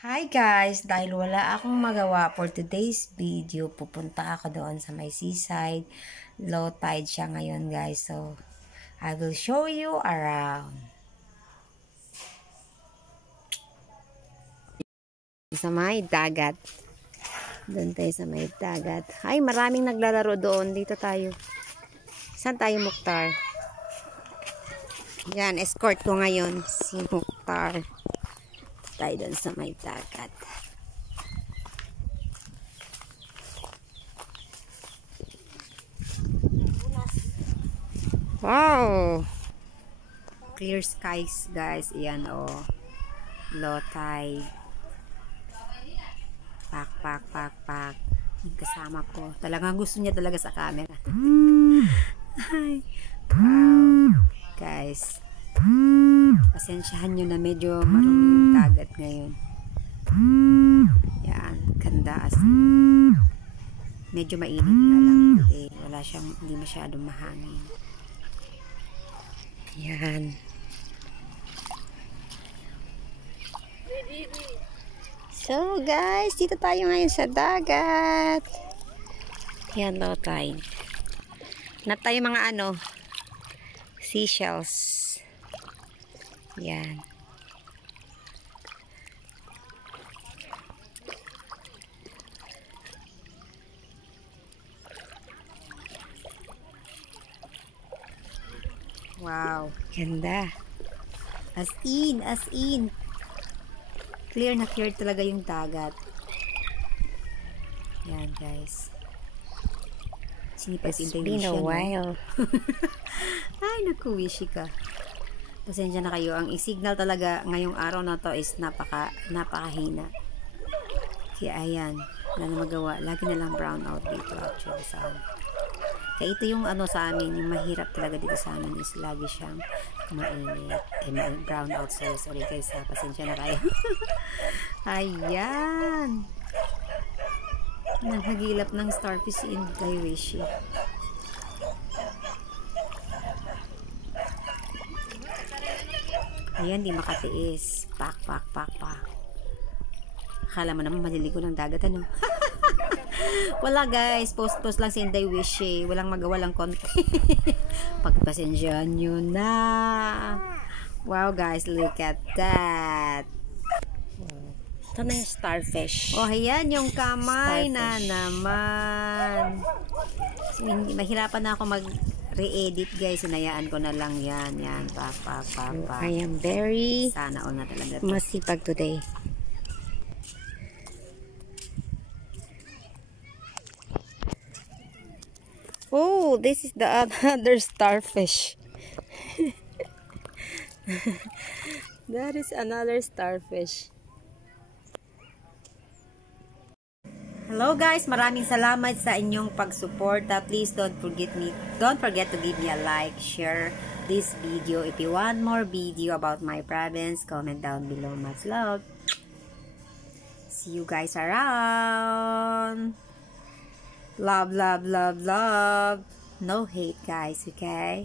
Hi guys! Dahil wala akong magawa for today's video, pupunta ako doon sa may seaside. Low tide siya ngayon guys. So, I will show you around. Sa may dagat. Doon tayo sa may dagat. Ay, maraming naglalaro doon. Dito tayo. Saan tayo, Mukhtar? Yan, escort ko ngayon si Mukhtar. Tayo doon sa may dagat. Wow! Clear skies guys. Iyan oh. Low tide. Pak. Yung kasama ko. Talagang gusto niya talaga sa camera. Ay. Wow. Guys. Pasensyahan nyo na medyo marumi yung dagat ngayon. Yan. Ganda as medyo mainit na lang. Hindi masyadong mahangin. Yan. So guys, dito tayo ngayon sa dagat. Yan, low tide. Na tayo mga seashells. Yan. Wow, ganda. As in. Clear na clear talaga yung dagat. Yan, guys. It's been a while. Ay, naku-wishy ka. Pasensya na kayo. Ang signal talaga ngayong araw na to is napakahina. Kaya ayan, wala na magawa. Lagi na lang brown out dito actually sa amin. Kaya ito yung sa amin, yung mahirap talaga dito sa amin is lagi siyang mainit. Brown out. Sorry guys ha. Pasensya na kayo. Ayan. Naghagilap ng starfish in Daiwishi. Ayan, di makatiis. Pak. Akala mo naman maliligo ng dagat, ano? Wala guys, post lang si Inday Wish eh. Walang magawa lang konti. Pagpasensyahan nyo na. Wow guys, look at that. Ito na yung starfish. Oh, ayan yung kamay starfish na naman. So, hindi, mahirapan na ako mag-re-edit guys. Sinayaan ko na lang yan. Pak. I am very sana all na talaga masipag today. Oh, this is the other starfish. That is another starfish. Hello guys, maraming salamat sa inyong pagsuporta. Please don't forget to give me a like, share this video. If you want more video about my province, comment down below. Much love. See you guys around. Love. No hate guys, okay?